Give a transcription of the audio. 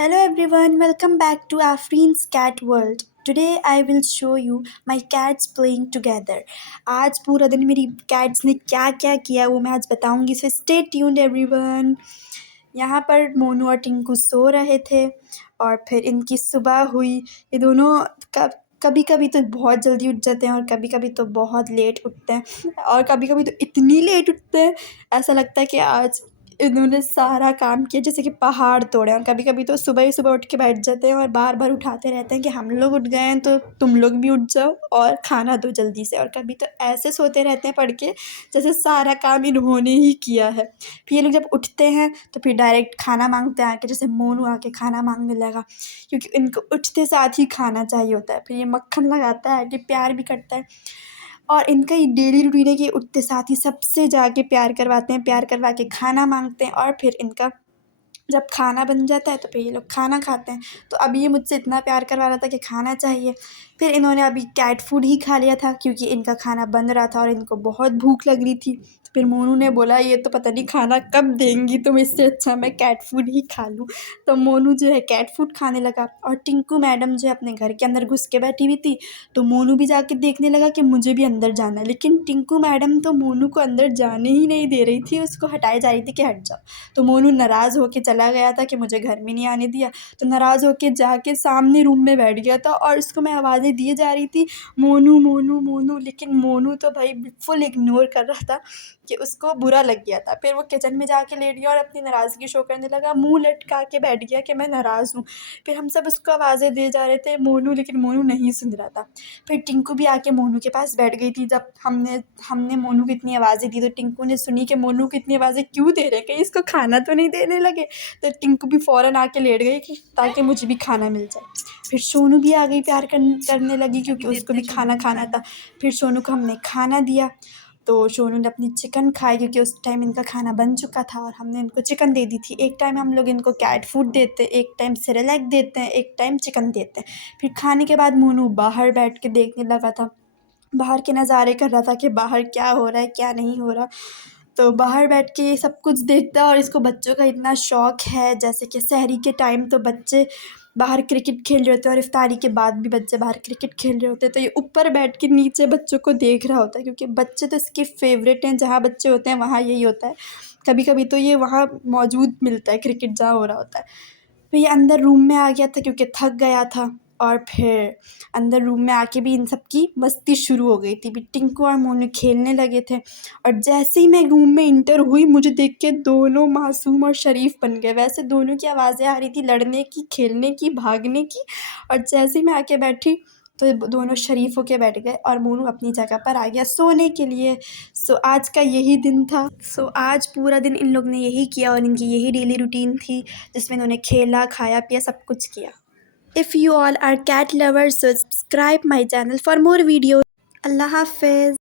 Hello everyone, welcome back to Afreen's Cat World. Today I will show you my cats playing together. आज पूरा दिन मेरी cats ने क्या क्या किया वो मैं आज बताऊंगी, so stay tuned everyone. यहाँ पर मोनू और टिंकू सो रहे थे और फिर इनकी सुबह हुई। ये दोनों कभी कभी तो बहुत जल्दी उठ जाते हैं और कभी कभी तो बहुत लेट उठते हैं और कभी कभी तो इतनी लेट उठते हैं ऐसा लगता है कि आज इन्होंने सारा काम किया जैसे कि पहाड़ तोड़े। और कभी कभी तो सुबह ही सुबह उठ के बैठ जाते हैं और बार बार उठाते रहते हैं कि हम लोग उठ गए हैं तो तुम लोग भी उठ जाओ और खाना दो जल्दी से। और कभी तो ऐसे सोते रहते हैं पढ़ के जैसे सारा काम इन्होंने ही किया है। फिर ये लोग जब उठते हैं तो फिर डायरेक्ट खाना मांगते हैं आके, जैसे मोनू आके खाना मांगने लगा क्योंकि इनको उठते साथ ही खाना चाहिए होता है। फिर ये मक्खन लगाता है कि प्यार भी करता है और इनका ये डेली रूटीन है कि उठते साथ ही सबसे जाके प्यार करवाते हैं, प्यार करवा के खाना मांगते हैं और फिर इनका जब खाना बन जाता है तो फिर ये लोग खाना खाते हैं। तो अभी ये मुझसे इतना प्यार करवा रहा था कि खाना चाहिए। फिर इन्होंने अभी कैट फूड ही खा लिया था क्योंकि इनका खाना बन रहा था और इनको बहुत भूख लग रही थी। तो फिर मोनू ने बोला ये तो पता नहीं खाना कब देंगी तुम, इससे अच्छा मैं कैट फूड ही खा लूँ। तो मोनू जो है कैट फूड खाने लगा और टिंकू मैडम जो है अपने घर के अंदर घुस के बैठी हुई थी। तो मोनू भी जाके देखने लगा कि मुझे भी अंदर जाना है, लेकिन टिंकू मैडम तो मोनू को अंदर जाने ही नहीं दे रही थी, उसको हटाई जा रही थी कि हट जाओ। तो मोनू नाराज़ होके चला गया था कि मुझे घर में नहीं आने दिया। तो नाराज़ होके जाके सामने रूम में बैठ गया था और उसको मैं आवाज़ें दिए जा रही थी मोनू मोनू मोनू, लेकिन मोनू तो भाई फुल इग्नोर कर रहा था कि उसको बुरा लग गया था। फिर वो किचन में जाके लेट गया और अपनी नाराज़गी शो करने लगा, मुंह लटका के बैठ गया कि मैं नाराज़ हूँ। फिर हम सब उसको आवाज़ें दिए जा रहे थे मोनू, लेकिन मोनू नहीं सुन रहा था। फिर टिंकू भी आके मोनू के पास बैठ गई थी। जब हमने हमने मोनू को इतनी आवाज़ें दी तो टिंकू ने सुनी कि मोनू को इतनी आवाज़ें क्यों दे रहे हैं, कहीं इसको खाना तो नहीं देने लगे। तो टिंकू भी फ़ौरन आके लेट गई कि ताकि मुझे भी खाना मिल जाए। फिर सोनू भी आ गई प्यार करने लगी क्योंकि उसको भी खाना खाना था। फिर सोनू को हमने खाना दिया तो सोनू ने अपनी चिकन खाई क्योंकि उस टाइम इनका खाना बन चुका था और हमने इनको चिकन दे दी थी। एक टाइम हम लोग इनको कैट फूड देते हैं, एक टाइम सेरेलैक देते हैं, एक टाइम चिकन देते हैं। फिर खाने के बाद मोनू बाहर बैठ के देखने लगा था, बाहर के नज़ारे कर रहा था कि बाहर क्या हो रहा है क्या नहीं हो रहा। तो बाहर बैठ के ये सब कुछ देखता है और इसको बच्चों का इतना शौक़ है, जैसे कि सहरी के टाइम तो बच्चे बाहर क्रिकेट खेल रहे होते हैं और इफ्तारी के बाद भी बच्चे बाहर क्रिकेट खेल रहे होते हैं। तो ये ऊपर बैठ के नीचे बच्चों को देख रहा होता है क्योंकि बच्चे तो इसके फेवरेट हैं, जहाँ बच्चे होते हैं वहाँ यही होता है। कभी कभी तो ये वहाँ मौजूद मिलता है क्रिकेट जहाँ हो रहा होता है। फिर ये अंदर रूम में आ गया था क्योंकि थक गया था और फिर अंदर रूम में आके भी इन सब की मस्ती शुरू हो गई थी। फिर टिंकू और मोनू खेलने लगे थे और जैसे ही मैं रूम में इंटर हुई मुझे देख के दोनों मासूम और शरीफ बन गए। वैसे दोनों की आवाज़ें आ रही थी लड़ने की, खेलने की, भागने की, और जैसे ही मैं आके बैठी तो दोनों शरीफ होके बैठ गए और मोनू अपनी जगह पर आ गया सोने के लिए। सो आज का यही दिन था। सो आज पूरा दिन इन लोग ने यही किया और इनकी यही डेली रूटीन थी जिसमें इन्होंने खेला, खाया, पिया, सब कुछ किया। If you all are cat lovers, so subscribe my channel for more videos. Allah Hafiz.